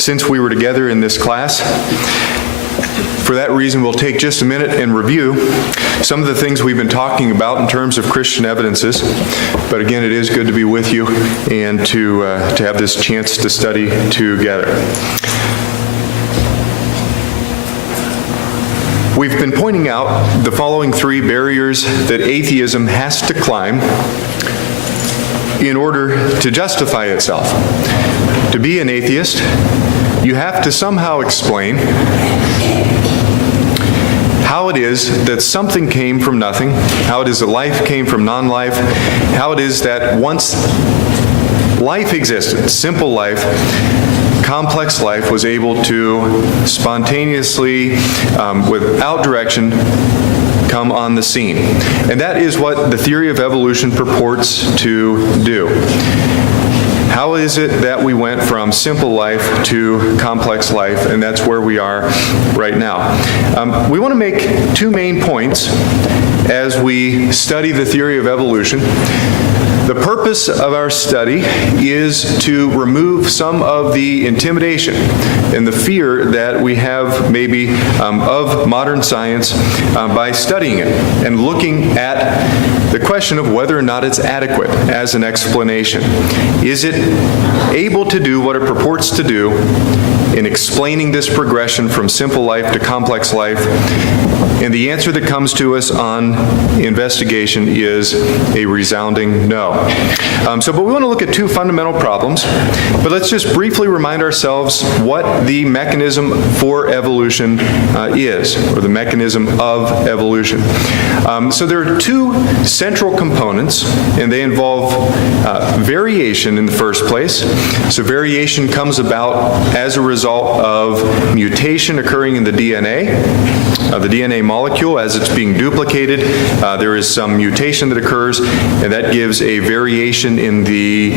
Since we were together in this class, for that reason, we'll take just a minute and review some of the things we've been talking about in terms of Christian evidences. But again, it is good to be with you and to have this chance to study together. We've been pointing out the following three barriers that atheism has to climb in order to justify itself. To be an atheist, you have to somehow explain how it is that something came from nothing, how it is that life came from non-life, how it is that once life existed, simple life, complex life was able to spontaneously, without direction, come on the scene. And that is what the theory of evolution purports to do. How is it that we went from simple life to complex life, and that's where we are right now. We want to make two main points as we study the theory of evolution. The purpose of our study is to remove some of the intimidation and the fear that we have maybe of modern science by studying it and looking at the question of whether or not it's adequate as an explanation. Is it able to do what it purports to do in explaining this progression from simple life to complex life? And the answer that comes to us on investigation is a resounding no. But we want to look at two fundamental problems, but let's just briefly remind ourselves what the mechanism for evolution is, or the mechanism of evolution. So there are two central components, and they involve variation in the first place. So variation comes about as a result of mutation occurring in the DNA molecule as it's being duplicated. There is some mutation that occurs, and that gives a variation in the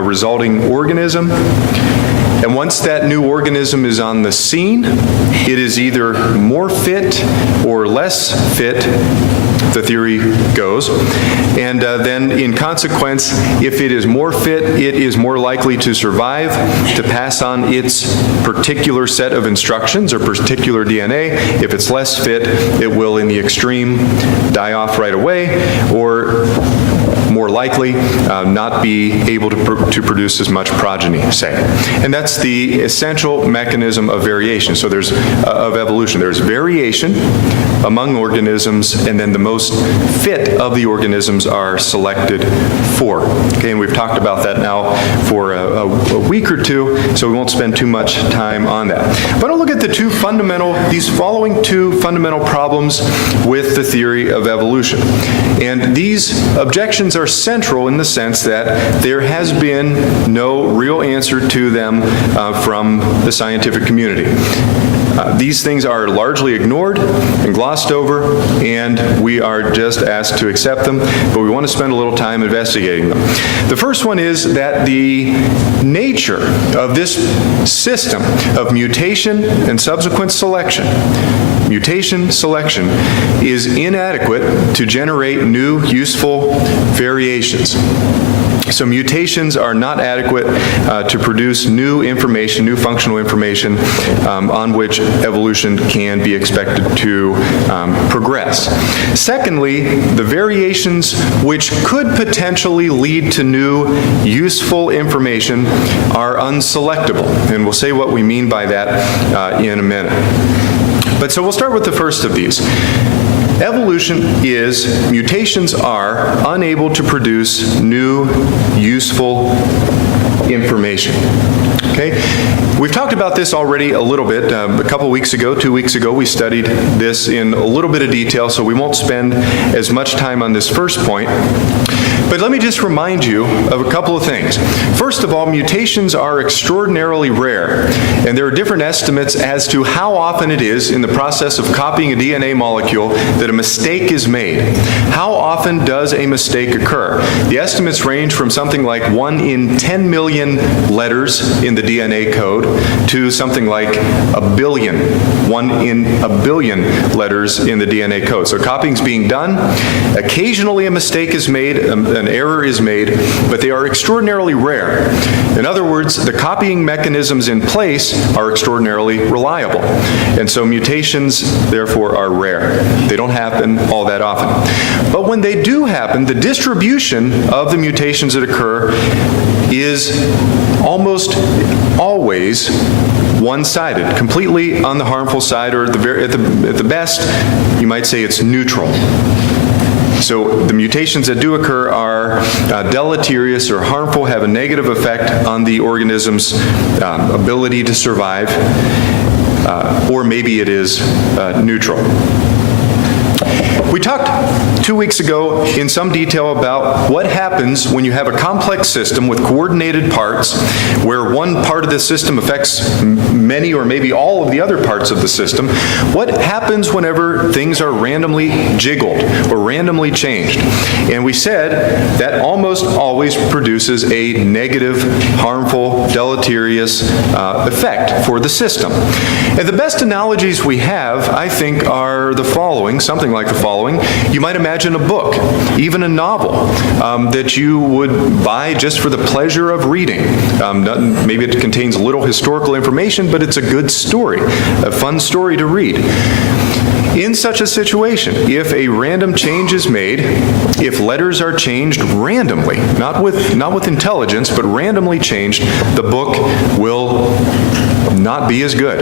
resulting organism. And once that new organism is on the scene, it is either more fit or less fit, the theory goes. And then in consequence, if it is more fit, it is more likely to survive, to pass on its particular set of instructions or particular DNA. If it's less fit, it will in the extreme die off right away, or more likely not be able to produce as much progeny, say. And that's the essential mechanism of variation. So there's of evolution. There's variation among organisms, and then the most fit of the organisms are selected for. Okay, and we've talked about that now for a week or two, so we won't spend too much time on that. But I'll look at these following two fundamental problems with the theory of evolution. And these objections are central in the sense that there has been no real answer to them from the scientific community. These things are largely ignored and glossed over, and we are just asked to accept them, but we want to spend a little time investigating them. The first one is that the nature of this system of mutation and subsequent selection, mutation selection, is inadequate to generate new useful variations. So mutations are not adequate to produce new information, new functional information on which evolution can be expected to progress. Secondly, the variations which could potentially lead to new useful information are unselectable. And we'll say what we mean by that in a minute. But so we'll start with the first of these. Mutations are unable to produce new, useful information. Okay? We've talked about this already a little bit. A couple weeks ago, 2 weeks ago, we studied this in a little bit of detail, so we won't spend as much time on this first point. But let me just remind you of a couple of things. First of all, mutations are extraordinarily rare, and there are different estimates as to how often it is in the process of copying a DNA molecule that a mistake is made. How often does a mistake occur? The estimates range from something like 1 in 10 million letters in the DNA code to something like 1 billion, 1 in a billion letters in the DNA code. So copying's being done. Occasionally a mistake is made, an error is made, but they are extraordinarily rare. In other words, the copying mechanisms in place are extraordinarily reliable. And so mutations, therefore, are rare. They don't happen all that often. But when they do happen, the distribution of the mutations that occur is almost always one-sided, completely on the harmful side, or at the best, you might say it's neutral. So the mutations that do occur are deleterious or harmful, have a negative effect on the organism's ability to survive, or maybe it is neutral. We talked 2 weeks ago in some detail about what happens when you have a complex system with coordinated parts where one part of the system affects many or maybe all of the other parts of the system. What happens whenever things are randomly jiggled or randomly changed? And we said that almost always produces a negative, harmful, deleterious effect for the system. And the best analogies we have, I think, are the following, something like the following. You might imagine a book, even a novel, that you would buy just for the pleasure of reading. Maybe it contains little historical information, but it's a good story, a fun story to read. In such a situation, if a random change is made, if letters are changed randomly, not with intelligence, but randomly changed, the book will not be as good.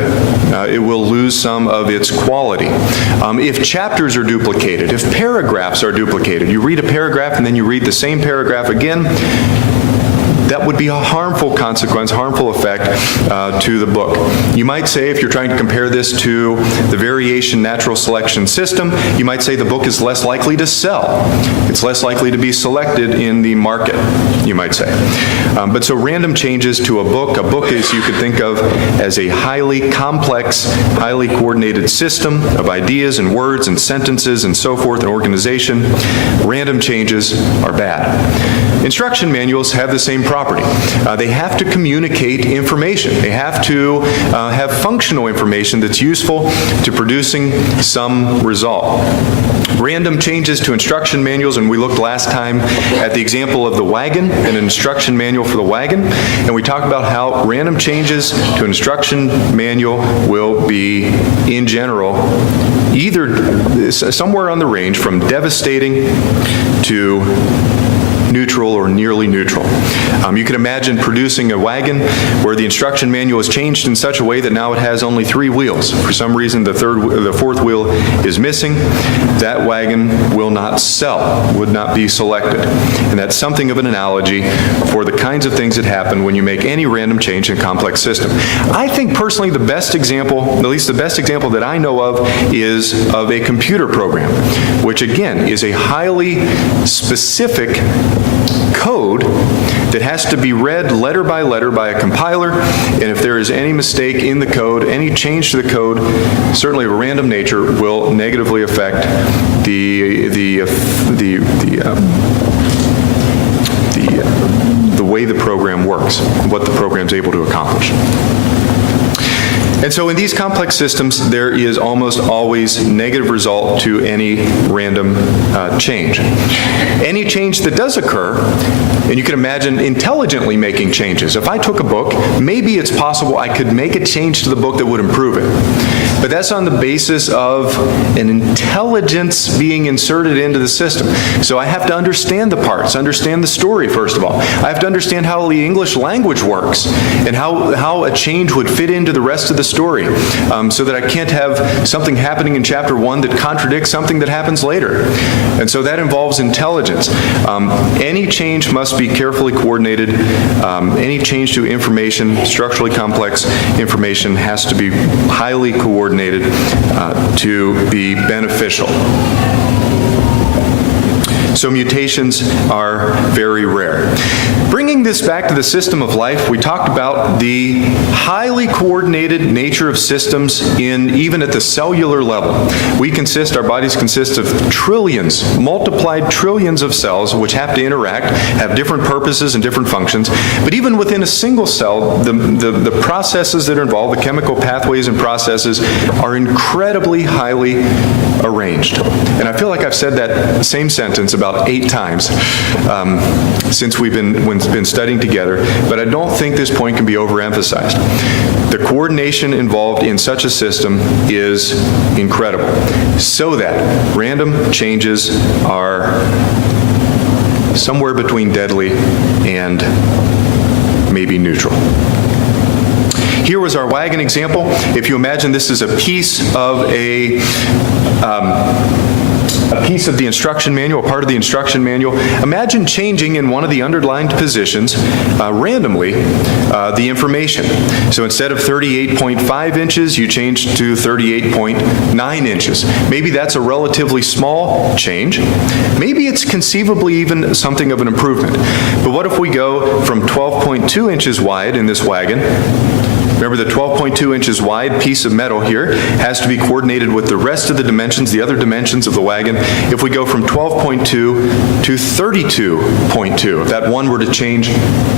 It will lose some of its quality. If chapters are duplicated, if paragraphs are duplicated, you read a paragraph and then you read the same paragraph again, that would be a harmful consequence, harmful effect to the book. You might say, if you're trying to compare this to the variation natural selection system, you might say the book is less likely to sell. It's less likely to be selected in the market, you might say. But so random changes to a book is, you could think of as a highly complex, highly coordinated system of ideas and words and sentences and so forth, and organization. Random changes are bad. Instruction manuals have the same property. They have to communicate information. They have to have functional information that's useful to producing some result. Random changes to instruction manuals, and we looked last time at the example of the wagon, an instruction manual for the wagon, and we talked about how random changes to an instruction manual will be, in general, either somewhere on the range from devastating to neutral or nearly neutral. You can imagine producing a wagon where the instruction manual is changed in such a way that now it has only 3 wheels. For some reason, the 4th wheel is missing. That wagon will not sell, would not be selected. And that's something of an analogy for the kinds of things that happen when you make any random change in a complex system. I think personally the best example, at least the best example that I know of, is of a computer program, which again is a highly specific code that has to be read letter by a compiler, and if there is any mistake in the code, any change to the code, certainly of a random nature, will negatively affect the way the program works, what the program's able to accomplish. And so in these complex systems, there is almost always negative result to any random change. Any change that does occur, and you can imagine intelligently making changes. If I took a book, maybe it's possible I could make a change to the book that would improve it. But that's on the basis of an intelligence being inserted into the system. So I have to understand the parts, understand the story, first of all. I have to understand how the English language works and how a change would fit into the rest of the story, so that I can't have something happening in chapter 1 that contradicts something that happens later. And so that involves intelligence. Any change must be carefully coordinated. Any change to information, structurally complex information, has to be highly coordinated to be beneficial. So mutations are very rare. Bringing this back to the system of life, we talked about the highly coordinated nature of systems even at the cellular level. Our bodies consist of trillions, multiplied trillions of cells which have to interact, have different purposes and different functions. But even within a single cell, the processes that are involved, the chemical pathways and processes, are incredibly highly arranged. And I feel like I've said that same sentence about 8 times since we've been studying together, but I don't think this point can be overemphasized. The coordination involved in such a system is incredible, so that random changes are somewhere between deadly and maybe neutral. Here was our wagon example. If you imagine this is a piece of a piece of the instruction manual, a part of the instruction manual, imagine changing in one of the underlined positions randomly the information. So instead of 38.5 inches, you change to 38.9 inches. Maybe that's a relatively small change. Maybe it's conceivably even something of an improvement. But what if we go from 12.2 inches wide in this wagon? Remember, the 12.2 inches wide piece of metal here has to be coordinated with the rest of the dimensions, the other dimensions of the wagon. If we go from 12.2 to 32.2, if that 1 were to change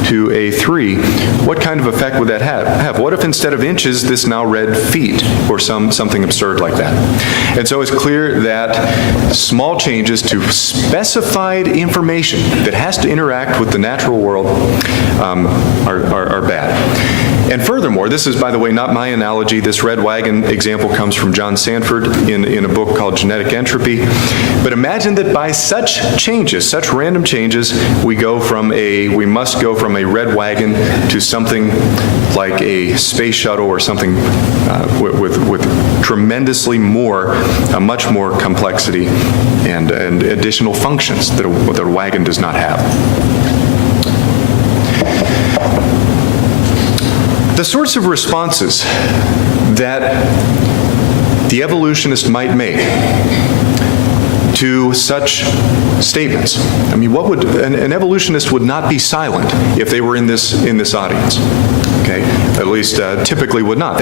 to a 3, what kind of effect would that have? What if instead of inches, this now read feet, or something absurd like that? And so it's clear that small changes to specified information that has to interact with the natural world are bad. And furthermore, this is, by the way, not my analogy. This red wagon example comes from John Sanford in a book called Genetic Entropy. But imagine that by such changes, such random changes, we must go from a red wagon to something like a space shuttle or something with tremendously much more complexity and additional functions that a wagon does not have. The sorts of responses that the evolutionist might make to such statements. I mean, what would an evolutionist would not be silent if they were in this audience. Okay, at least typically would not.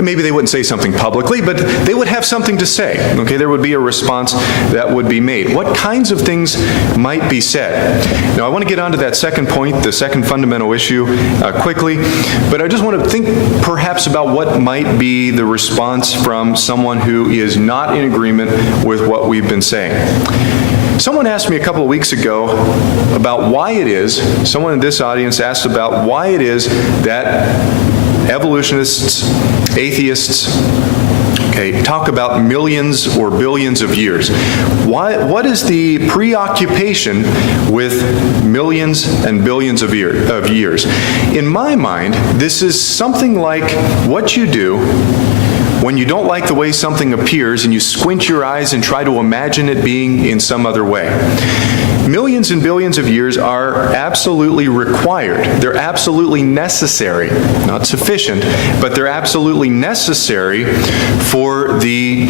Maybe they wouldn't say something publicly, but they would have something to say. Okay, there would be a response that would be made. What kinds of things might be said? Now, I want to get onto that second point, the second fundamental issue, quickly, but I just want to think perhaps about what might be the response from someone who is not in agreement with what we've been saying. Someone asked me a couple of weeks ago about why it is, someone in this audience asked about why it is that evolutionists, atheists, talk about millions or billions of years. What is the preoccupation with millions and billions of years? In my mind, this is something like what you do when you don't like the way something appears and you squint your eyes and try to imagine it being in some other way. Millions and billions of years are absolutely required. They're absolutely necessary. Not sufficient, but they're absolutely necessary for the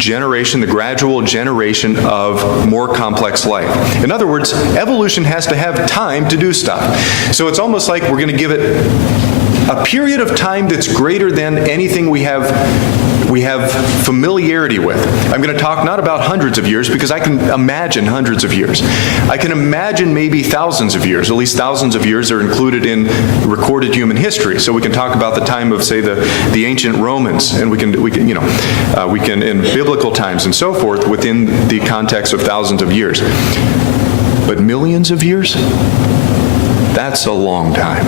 gradual generation of more complex life. In other words, evolution has to have time to do stuff. So it's almost like we're going to give it a period of time that's greater than anything we have familiarity with. I'm going to talk not about hundreds of years because I can imagine hundreds of years. I can imagine maybe thousands of years. At least thousands of years are included in recorded human history. So we can talk about the time of, say, the ancient Romans, and we can in biblical times and so forth within the context of thousands of years. But millions of years? That's a long time.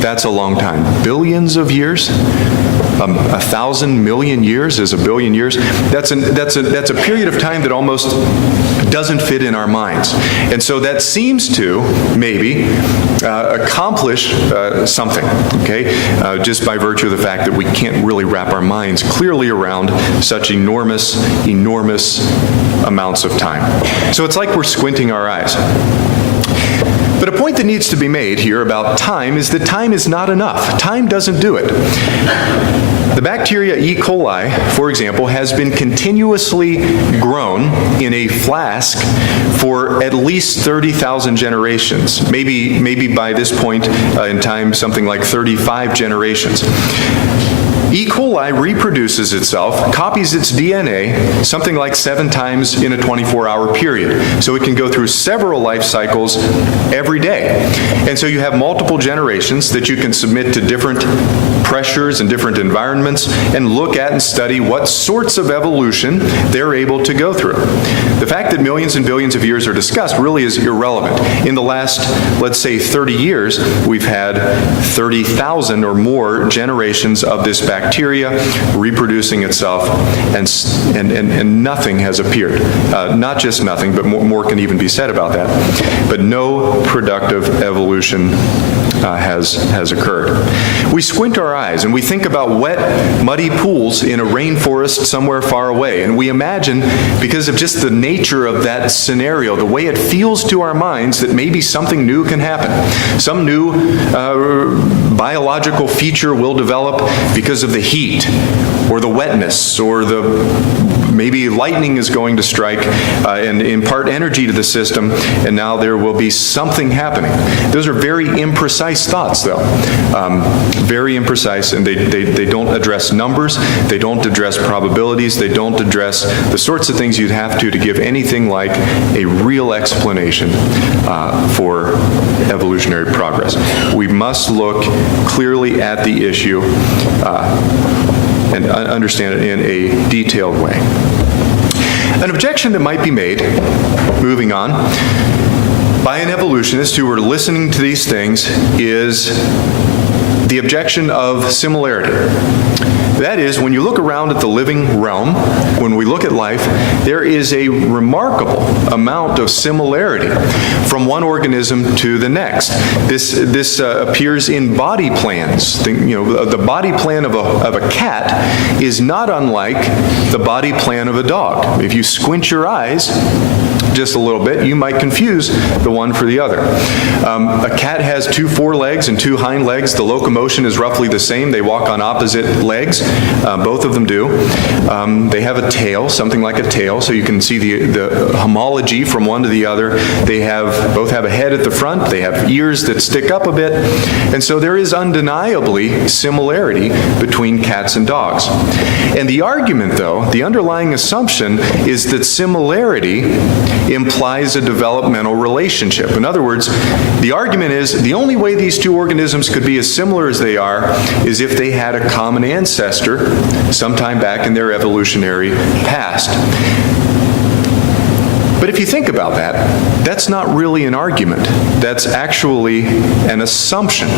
That's a long time. Billions of years? 1,000 million years is a billion years. That's a period of time that almost doesn't fit in our minds. And so that seems to maybe accomplish something, just by virtue of the fact that we can't really wrap our minds clearly around such enormous amounts of time. So it's like we're squinting our eyes. But a point that needs to be made here about time is that time is not enough. Time doesn't do it. The bacteria E. coli, for example, has been continuously grown in a flask for at least 30,000 generations. Maybe by this point in time, something like 35 generations. E. coli reproduces itself, copies its DNA, something like 7 times in a 24-hour period. So it can go through several life cycles every day. And so you have multiple generations that you can submit to different pressures and different environments and look at and study what sorts of evolution they're able to go through. The fact that millions and billions of years are discussed really is irrelevant. In the last, let's say, 30 years, we've had 30,000 or more generations of this bacteria reproducing itself, and nothing has appeared. Not just nothing, but more can even be said about that. But no productive evolution has occurred. We squint our eyes and we think about wet, muddy pools in a rainforest somewhere far away, and we imagine, because of just the nature of that scenario, the way it feels to our minds, that maybe something new can happen. Some new biological feature will develop because of the heat or the wetness, or maybe lightning is going to strike and impart energy to the system, and now there will be something happening. Those are very imprecise thoughts, though. Very imprecise, and they don't address numbers, they don't address probabilities, they don't address the sorts of things you'd have to give anything like a real explanation for evolutionary progress. We must look clearly at the issue and understand it in a detailed way. An objection that might be made, moving on, by an evolutionist who are listening to these things is the objection of similarity. That is, when you look around at the living realm, when we look at life, there is a remarkable amount of similarity from one organism to the next. This appears in body plans. The body plan of a cat is not unlike the body plan of a dog. If you squint your eyes just a little bit, you might confuse the one for the other. A cat has 2 forelegs and 2 hind legs. The locomotion is roughly the same. They walk on opposite legs. Both of them do. They have a tail, something like a tail, so you can see the homology from one to the other. They both have a head at the front. They have ears that stick up a bit. And so there is undeniably similarity between cats and dogs. And the argument, though, the underlying assumption is that similarity implies a developmental relationship. In other words, the argument is the only way these 2 organisms could be as similar as they are is if they had a common ancestor sometime back in their evolutionary past. But if you think about that, that's not really an argument. That's actually an assumption.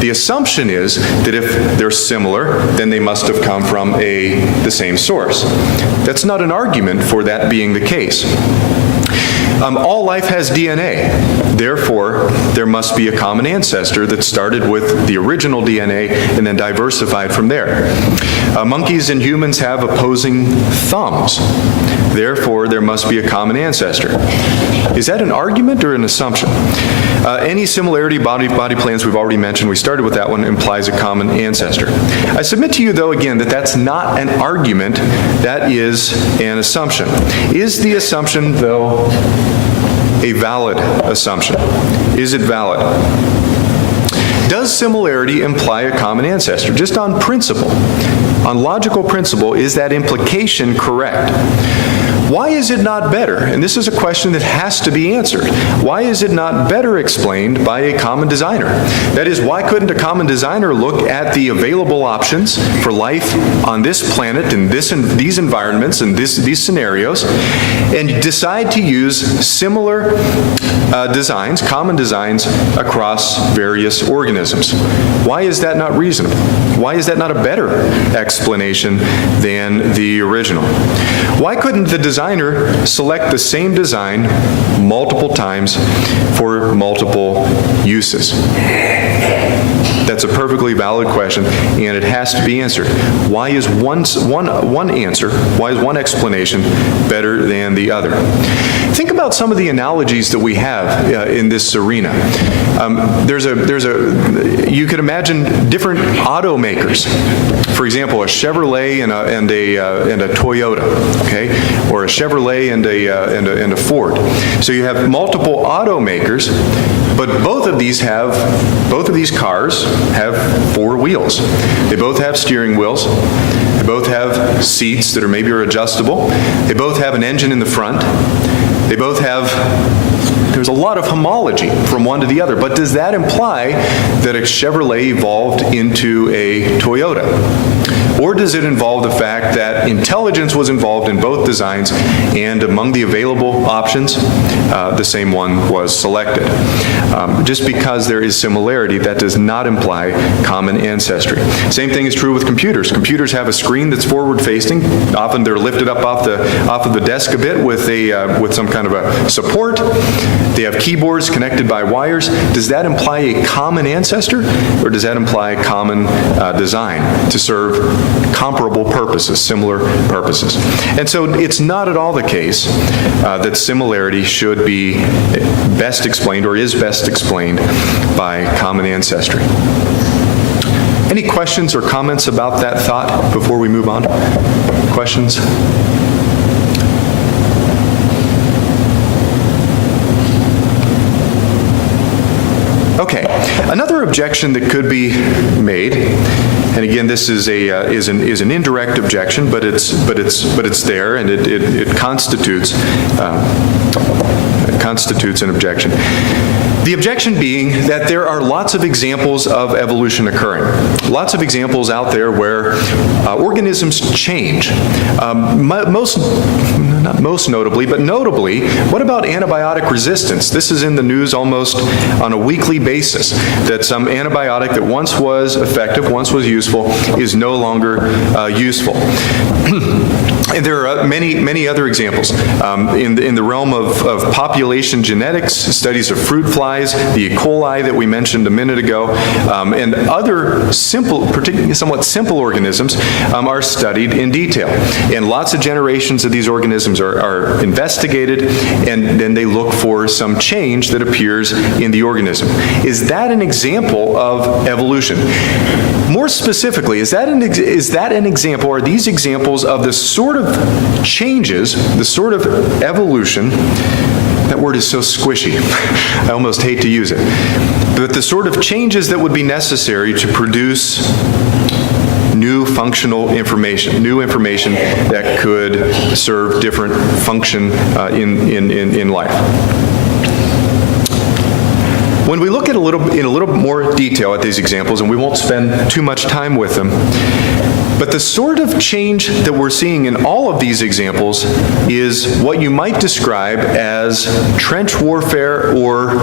The assumption is that if they're similar, then they must have come from the same source. That's not an argument for that being the case. All life has DNA. Therefore, there must be a common ancestor that started with the original DNA and then diversified from there. Monkeys and humans have opposing thumbs. Therefore, there must be a common ancestor. Is that an argument or an assumption? Any similarity body plans we've already mentioned, we started with that one, implies a common ancestor. I submit to you, though, again, that that's not an argument, that is an assumption. Is the assumption, though, a valid assumption? Is it valid? Does similarity imply a common ancestor? Just on principle, on logical principle, is that implication correct? Why is it not better? And this is a question that has to be answered. Why is it not better explained by a common designer? That is, why couldn't a common designer look at the available options for life on this planet and these environments and these scenarios and decide to use similar designs, common designs, across various organisms? Why is that not reasonable? Why is that not a better explanation than the original? Why couldn't the designer select the same design multiple times for multiple uses? That's a perfectly valid question, and it has to be answered. Why is one answer, why is one explanation better than the other? Think about some of the analogies that we have in this arena. You could imagine different automakers. For example, a Chevrolet and a Toyota, okay, or a Chevrolet and a Ford. So you have multiple automakers. But both of these cars have 4 wheels. They both have steering wheels. They both have seats that are maybe adjustable. They both have an engine in the front. They both have, there's a lot of homology from one to the other, but does that imply that a Chevrolet evolved into a Toyota? Or does it involve the fact that intelligence was involved in both designs, and among the available options, the same one was selected? Just because there is similarity, that does not imply common ancestry. Same thing is true with computers. Computers have a screen that's forward-facing. Often they're lifted up off of the desk a bit with some kind of a support. They have keyboards connected by wires. Does that imply a common ancestor, or does that imply common design to serve comparable purposes, similar purposes? And so it's not at all the case that similarity should be best explained or is best explained by common ancestry. Any questions or comments about that thought before we move on? Questions? Okay, another objection that could be made, and again, this is an indirect objection, but it's there, and it constitutes an objection. The objection being that there are lots of examples of evolution occurring. Lots of examples out there where organisms change. Not most notably, but notably, what about antibiotic resistance? This is in the news almost on a weekly basis, that some antibiotic that once was effective, once was useful, is no longer useful. And there are many other examples. In the realm of population genetics, studies of fruit flies, the E. coli that we mentioned a minute ago, and other somewhat simple organisms are studied in detail. And lots of generations of these organisms are investigated, and then they look for some change that appears in the organism. Is that an example of evolution? More specifically, is that an example, are these examples of the sort of changes, the sort of evolution, that word is so squishy, I almost hate to use it, but the sort of changes that would be necessary to produce new functional information, new information that could serve different function in life? When we look at in a little more detail at these examples, and we won't spend too much time with them, but the sort of change that we're seeing in all of these examples is what you might describe as trench warfare, or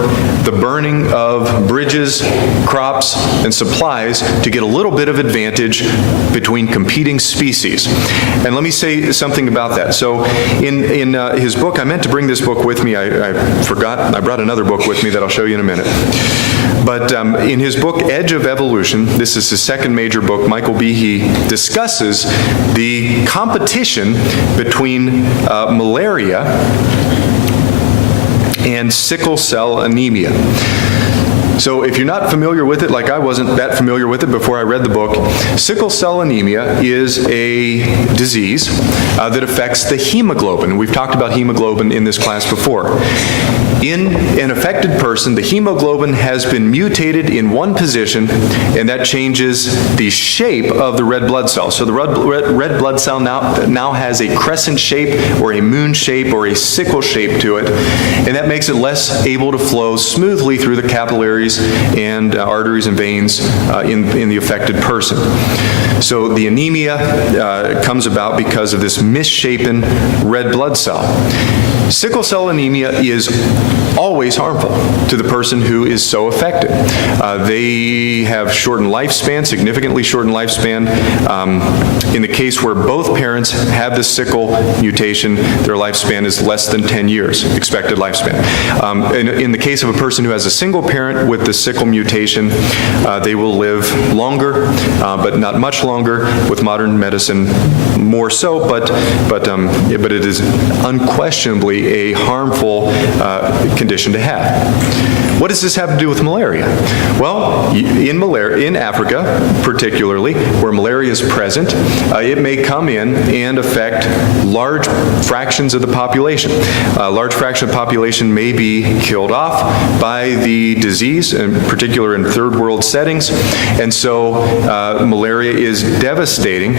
the burning of bridges, crops, and supplies to get a little bit of advantage between competing species. And let me say something about that. So in his book, I meant to bring this book with me. I forgot. I brought another book with me that I'll show you in a minute. But in his book, Edge of Evolution, this is his second major book, Michael Behe discusses the competition between malaria and sickle cell anemia. So if you're not familiar with it, like I wasn't that familiar with it before I read the book, sickle cell anemia is a disease that affects the hemoglobin. We've talked about hemoglobin in this class before. In an affected person, the hemoglobin has been mutated in one position, and that changes the shape of the red blood cell. So the red blood cell now has a crescent shape, or a moon shape, or a sickle shape to it, and that makes it less able to flow smoothly through the capillaries and arteries and veins in the affected person. So the anemia comes about because of this misshapen red blood cell. Sickle cell anemia is always harmful to the person who is so affected. They have shortened lifespan, significantly shortened lifespan. In the case where both parents have the sickle mutation, their lifespan is less than 10 years, expected lifespan. In the case of a person who has a single parent with the sickle mutation, they will live longer, but not much longer. With modern medicine, more so, but it is unquestionably a harmful condition to have. What does this have to do with malaria? Well, in Africa, particularly, where malaria is present, it may come in and affect large fractions of the population. A large fraction of the population may be killed off by the disease, in particular in third world settings, and so malaria is devastating.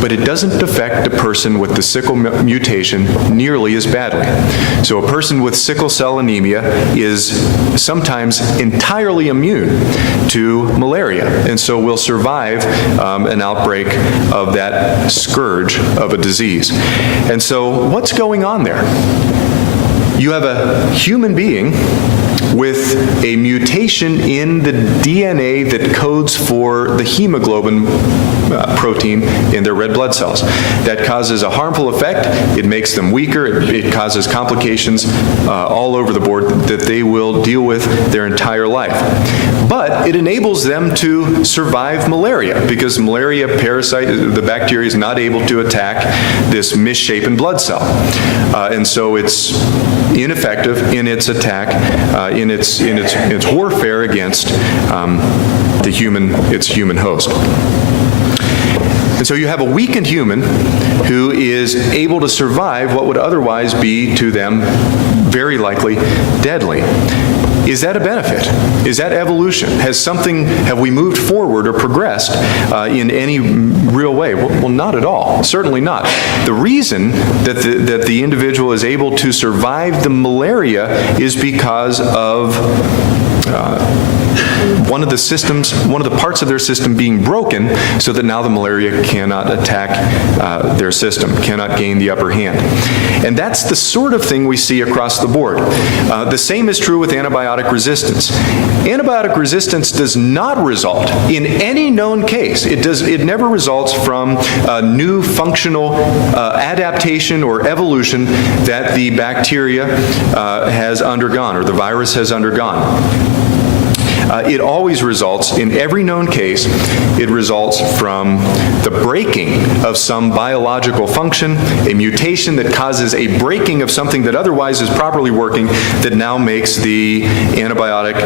But it doesn't affect a person with the sickle mutation nearly as badly. So a person with sickle cell anemia is sometimes entirely immune to malaria, and so will survive an outbreak of that scourge of a disease. And so what's going on there? You have a human being with a mutation in the DNA that codes for the hemoglobin protein in their red blood cells. That causes a harmful effect. It makes them weaker. It causes complications all over the board that they will deal with their entire life. But it enables them to survive malaria, because malaria parasite, the bacteria, is not able to attack this misshapen blood cell. And so it's ineffective in its attack, in its warfare against its human host. And so you have a weakened human who is able to survive what would otherwise be to them very likely deadly. Is that a benefit? Is that evolution? Have we moved forward or progressed in any real way? Well, not at all. Certainly not. The reason that the individual is able to survive the malaria is because of one of the parts of their system being broken, so that now the malaria cannot attack their system, cannot gain the upper hand. And that's the sort of thing we see across the board. The same is true with antibiotic resistance. Antibiotic resistance does not result in any known case. It never results from a new functional adaptation or evolution that the bacteria has undergone, or the virus has undergone. It always results, in every known case, it results from the breaking of some biological function, a mutation that causes a breaking of something that otherwise is properly working, that now makes the antibiotic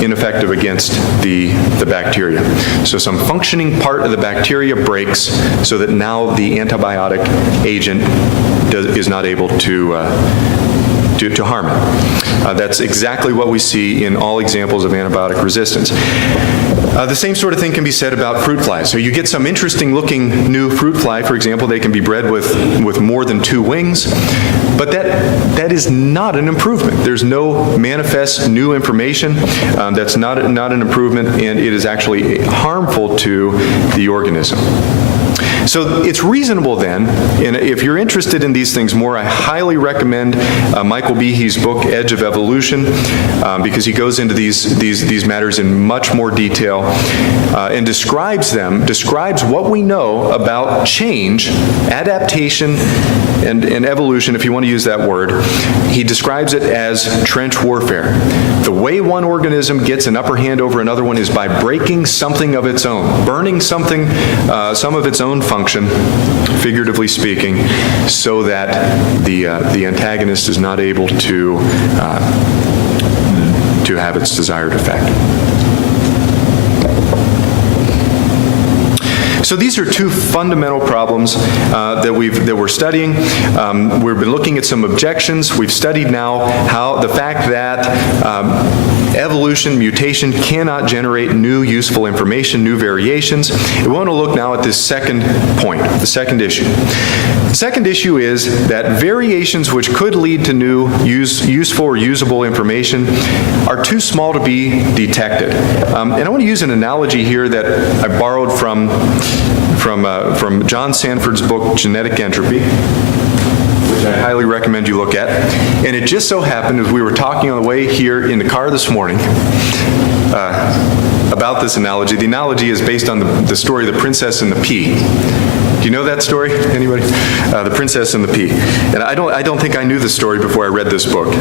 ineffective against the bacteria. So some functioning part of the bacteria breaks, so that now the antibiotic agent is not able to harm it. That's exactly what we see in all examples of antibiotic resistance. The same sort of thing can be said about fruit flies. So you get some interesting looking new fruit fly, for example. They can be bred with more than 2 wings, but that is not an improvement. There's no manifest new information. That's not an improvement, and it is actually harmful to the organism. So it's reasonable then, and if you're interested in these things more, I highly recommend Michael Behe's book, Edge of Evolution, because he goes into these matters in much more detail and describes what we know about change, adaptation, and evolution, if you want to use that word. He describes it as trench warfare. The way one organism gets an upper hand over another one is by breaking something of its own, burning something, some of its own function, figuratively speaking, so that the antagonist is not able to have its desired effect. So these are 2 fundamental problems that we're studying. We've been looking at some objections. We've studied now how the fact that evolution, mutation cannot generate new useful information, new variations. We want to look now at this second point, the second issue. The second issue is that variations which could lead to new useful or usable information are too small to be detected. And I want to use an analogy here that I borrowed from John Sanford's book, Genetic Entropy, which I highly recommend you look at. And it just so happened, as we were talking on the way here in the car this morning, about this analogy. The analogy is based on the story of the Princess and the Pea. Do you know that story? Anybody? The Princess and the Pea. And I don't think I knew the story before I read this book.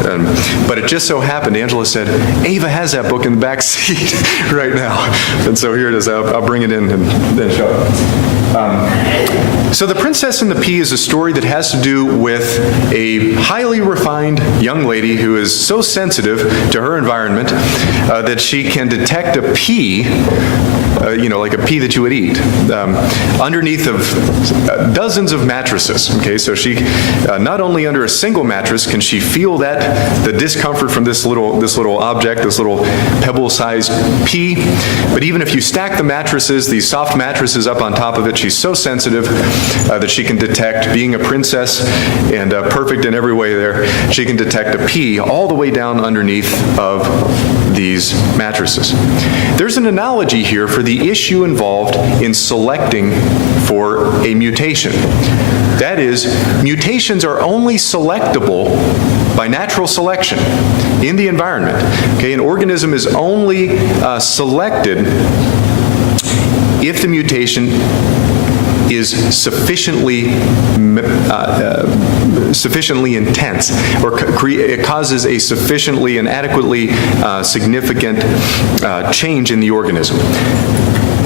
But it just so happened, Angela said, Ava has that book in the back seat right now. And so here it is. I'll bring it in and then show it. So The Princess and the Pea is a story that has to do with a highly refined young lady who is so sensitive to her environment that she can detect a pea, like a pea that you would eat, underneath of dozens of mattresses. Okay, so she not only under a single mattress can she feel the discomfort from this little object, this little pebble-sized pea, but even if you stack the mattresses, these soft mattresses up on top of it, she's so sensitive that she can detect, being a princess and perfect in every way there, she can detect a pea all the way down underneath of these mattresses. There's an analogy here for the issue involved in selecting for a mutation. That is, mutations are only selectable by natural selection in the environment. Okay, an organism is only selected if the mutation is sufficiently intense, or it causes a sufficiently and adequately significant change in the organism.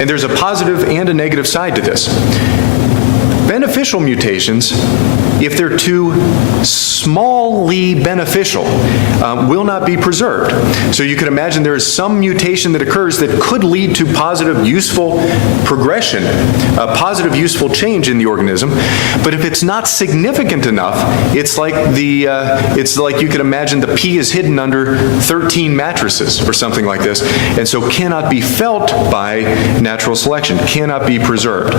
And there's a positive and a negative side to this. Beneficial mutations, if they're too smallly beneficial, will not be preserved. So you can imagine there is some mutation that occurs that could lead to positive, useful progression, positive, useful change in the organism. But if it's not significant enough, it's like you could imagine the pea is hidden under 13 mattresses or something like this, and so cannot be felt by natural selection, cannot be preserved.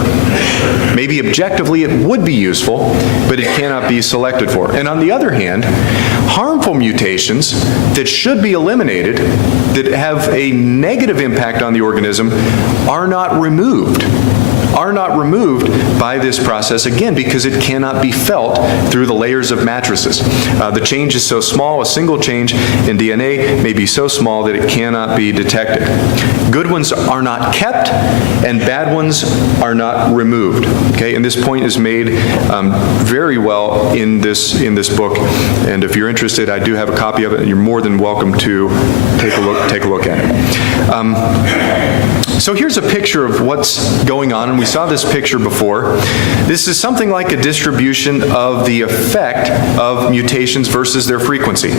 Maybe objectively it would be useful, but it cannot be selected for. And on the other hand, harmful mutations that should be eliminated, that have a negative impact on the organism, are not removed by this process, again, because it cannot be felt through the layers of mattresses. The change is so small, a single change in DNA may be so small that it cannot be detected. Good ones are not kept, and bad ones are not removed. Okay, and this point is made very well in this book. And if you're interested, I do have a copy of it, and you're more than welcome to take a look at it. So here's a picture of what's going on, and we saw this picture before. This is something like a distribution of the effect of mutations versus their frequency.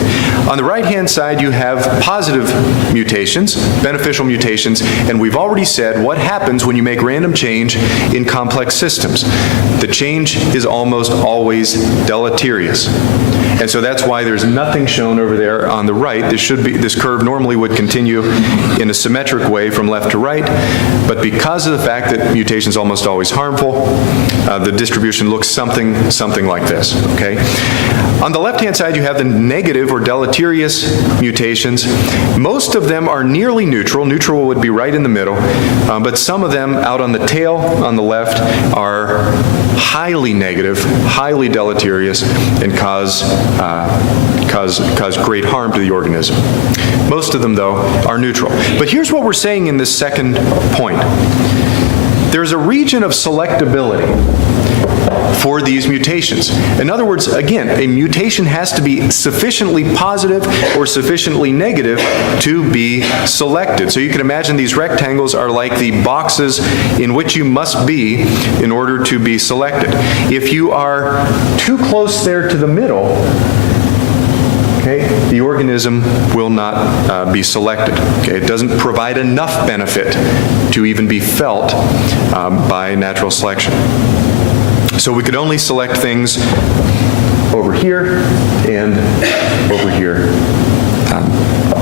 On the right-hand side, you have positive mutations, beneficial mutations, and we've already said what happens when you make random change in complex systems. The change is almost always deleterious. And so that's why there's nothing shown over there on the right. This curve normally would continue in a symmetric way from left to right, but because of the fact that mutation is almost always harmful, the distribution looks something like this, okay? On the left-hand side, you have the negative or deleterious mutations. Most of them are nearly neutral. Neutral would be right in the middle, but some of them out on the tail on the left are highly negative, highly deleterious, and cause great harm to the organism. Most of them, though, are neutral. But here's what we're saying in this second point. There's a region of selectability for these mutations. In other words, again, a mutation has to be sufficiently positive or sufficiently negative to be selected. So you can imagine these rectangles are like the boxes in which you must be in order to be selected. If you are too close there to the middle, okay, the organism will not be selected. Okay, it doesn't provide enough benefit to even be felt by natural selection. So we could only select things over here and over here.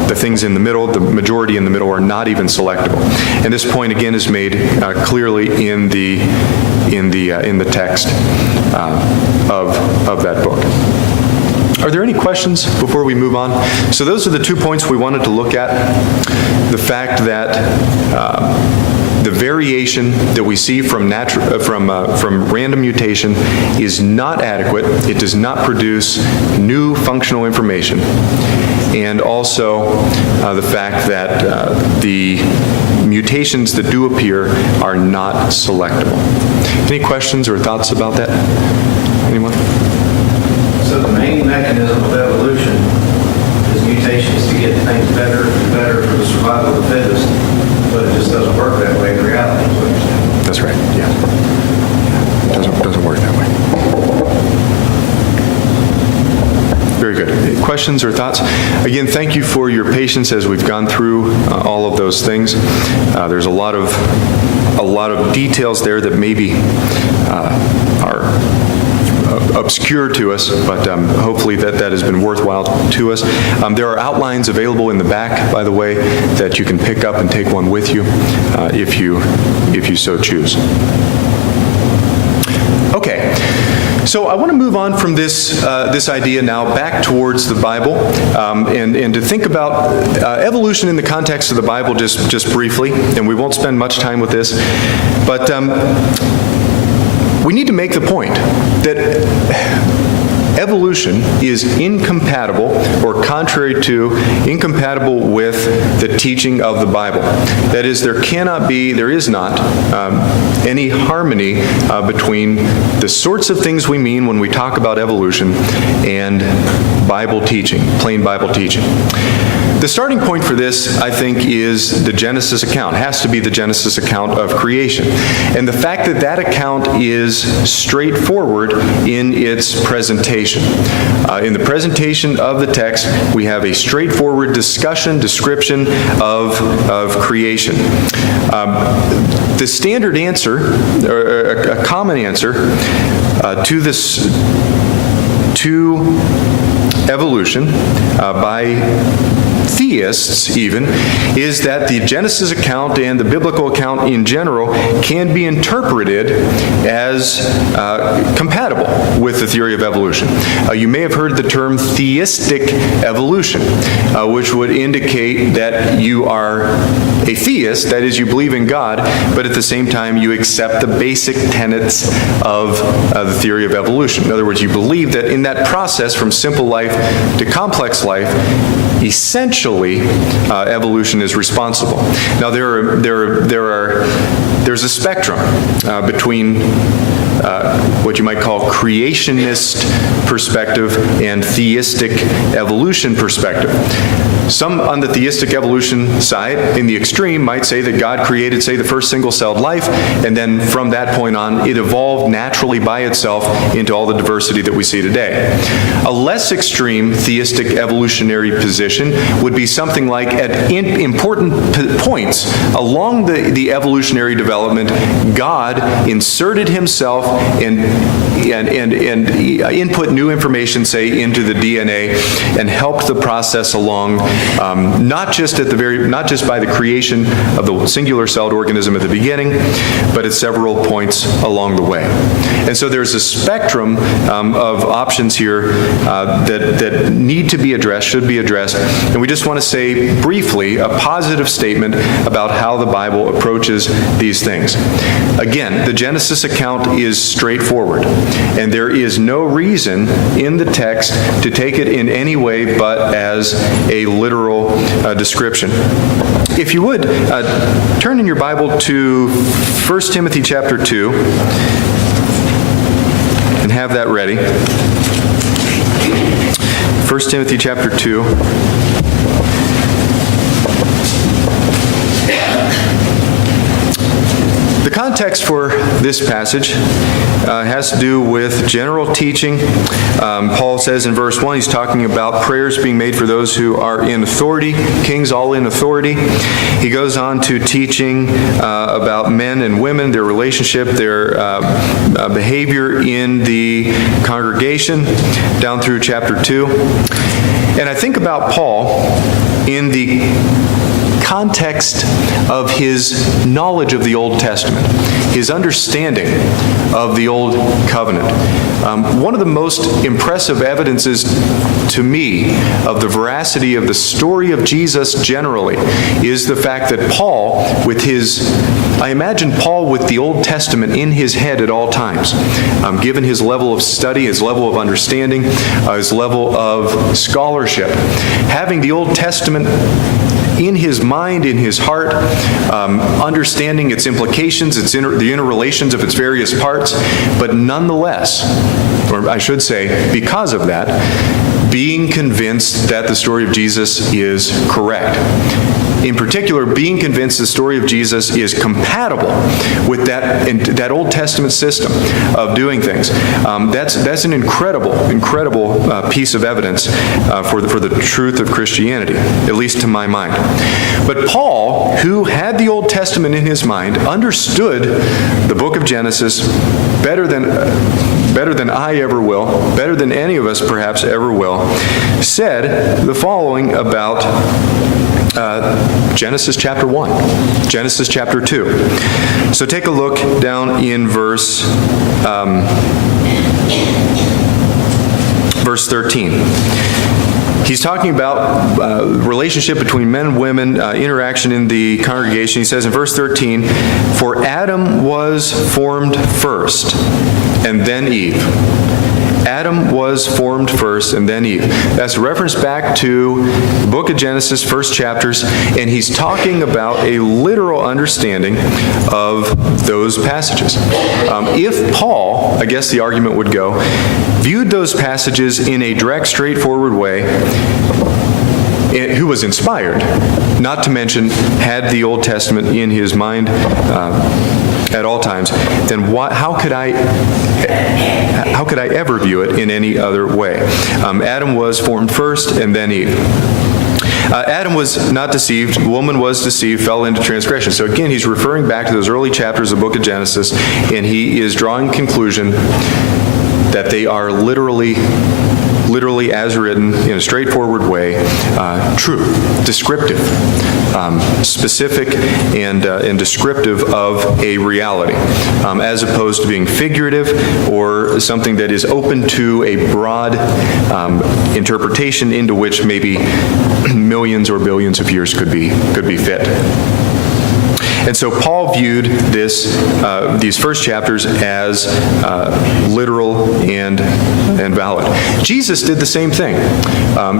The things in the middle, the majority in the middle, are not even selectable. And this point again is made clearly in the text of that book. Are there any questions before we move on? So those are the 2 points we wanted to look at. The fact that the variation that we see from random mutation is not adequate. It does not produce new functional information. And also the fact that the mutations that do appear are not selectable. Any questions or thoughts about that? Anyone? So the main mechanism of evolution is mutations to get things better and better for the survival of the fittest, but it just doesn't work that way in reality, is what you're saying. That's right, yeah. questions or thoughts? Again, thank you for your patience as we've gone through all of those things. There's a lot of details there that maybe are obscure to us, but hopefully that has been worthwhile to us. There are outlines available in the back, by the way, that you can pick up and take one with you if you so choose. Okay. So I want to move on from this idea now back towards the Bible, and to think about evolution in the context of the Bible just briefly, and we won't spend much time with this, but we need to make the point that evolution is incompatible or incompatible with the teaching of the Bible. That is, there is not any harmony between the sorts of things we mean when we talk about evolution and Bible teaching, plain Bible teaching. The starting point for this, I think, is the Genesis account. It has to be the Genesis account of creation. And the fact that that account is straightforward in its presentation. In the presentation of the text, we have a straightforward description of creation. The standard answer, or a common answer to evolution by theists even, is that the Genesis account and the biblical account in general can be interpreted as compatible with the theory of evolution. You may have heard the term theistic evolution, which would indicate that you are a theist, that is, you believe in God, but at the same time you accept the basic tenets of the theory of evolution. In other words, you believe that in that process from simple life to complex life, essentially, evolution is responsible. Now, there's a spectrum between what you might call creationist perspective and theistic evolution perspective. Some on the theistic evolution side, in the extreme, might say that God created, say, the first single-celled life, and then from that point on, it evolved naturally by itself into all the diversity that we see today. A less extreme theistic evolutionary position would be something like, at important points along the evolutionary development, God inserted himself and input new information, say, into the DNA and helped the process along, not just by the creation of the singular-celled organism at the beginning, but at several points along the way. And so there's a spectrum of options here that need to be addressed, should be addressed, and we just want to say briefly a positive statement about how the Bible approaches these things. Again, the Genesis account is straightforward, and there is no reason in the text to take it in any way but as a literal description. If you would, turn in your Bible to 1 Timothy chapter 2 and have that ready. 1 Timothy chapter 2. The context for this passage has to do with general teaching. Paul says in verse 1, he's talking about prayers being made for those who are in authority, kings all in authority. He goes on to teaching about men and women, their relationship, their behavior in the congregation, down through chapter 2. And I think about Paul in the context of his knowledge of the Old Testament, his understanding of the Old Covenant. One of the most impressive evidences to me of the veracity of the story of Jesus generally is the fact that Paul, I imagine Paul with the Old Testament in his head at all times, given his level of study, his level of understanding, his level of scholarship, having the Old Testament in his mind, in his heart, understanding its implications, the interrelations of its various parts, but nonetheless, or I should say, because of that, being convinced that the story of Jesus is correct. in particular, being convinced the story of Jesus is compatible with that Old Testament system of doing things. That's an incredible piece of evidence for the truth of Christianity, at least to my mind. But Paul, who had the Old Testament in his mind, understood the book of Genesis better than I ever will, better than any of us perhaps ever will, said the following about Genesis chapter 1, Genesis chapter 2. So take a look down in verse 13. He's talking about relationship between men and women, interaction in the congregation. He says in verse 13, "For Adam was formed first, and then Eve." Adam was formed first, and then Eve. That's a reference back to the book of Genesis, first chapters, and he's talking about a literal understanding of those passages. If Paul, I guess the argument would go, viewed those passages in a direct, straightforward way, who was inspired, not to mention had the Old Testament in his mind at all times, then how could I ever view it in any other way? Adam was formed first, and then Eve. Adam was not deceived, woman was deceived, fell into transgression. So again, he's referring back to those early chapters of the book of Genesis, and he is drawing conclusion that they are literally as written in a straightforward way, true, descriptive, specific, and descriptive of a reality, as opposed to being figurative or something that is open to a broad interpretation into which maybe millions or billions of years could be fit. And so Paul viewed these first chapters as literal and valid. Jesus did the same thing.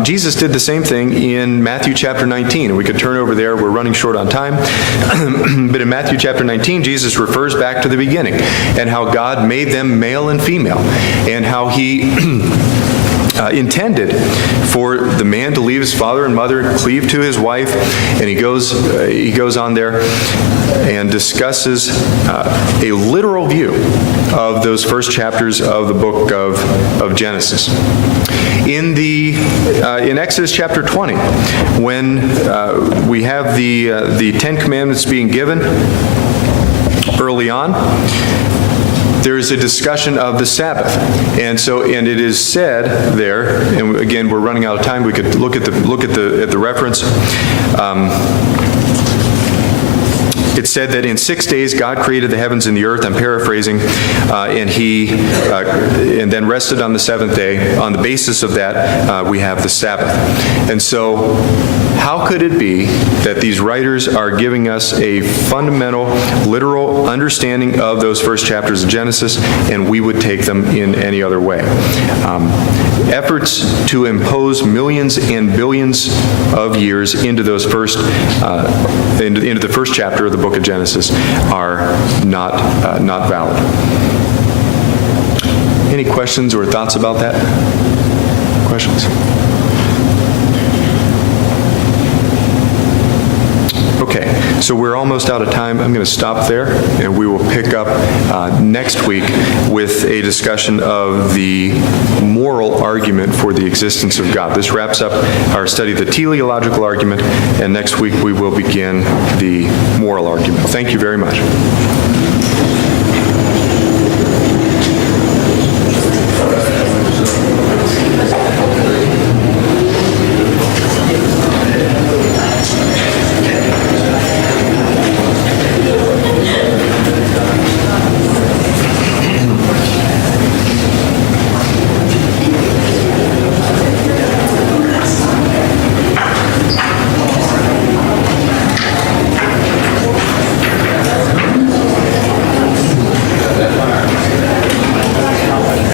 Jesus did the same thing in Matthew chapter 19. And we could turn over there. We're running short on time. But in Matthew chapter 19, Jesus refers back to the beginning and how God made them male and female, and how he intended for the man to leave his father and mother, cleave to his wife, and he goes on there and discusses a literal view of those first chapters of the book of Genesis. In Exodus chapter 20, when we have the Ten Commandments being given early on, there is a discussion of the Sabbath, and it is said there. And again, we're running out of time. We could look at the reference. It said that in 6 days God created the heavens and the earth. I'm paraphrasing, and then rested on the seventh day. On the basis of that, we have the Sabbath. And so, how could it be that these writers are giving us a fundamental, literal understanding of those first chapters of Genesis, and we would take them in any other way? Efforts to impose millions and billions of years into those into the first chapter of the book of Genesis are not valid. Any questions or thoughts about that? Questions? Okay, so we're almost out of time. I'm going to stop there, and we will pick up next week with a discussion of the moral argument for the existence of God. This wraps up our study of the teleological argument, and next week we will begin the moral argument. Thank you very much.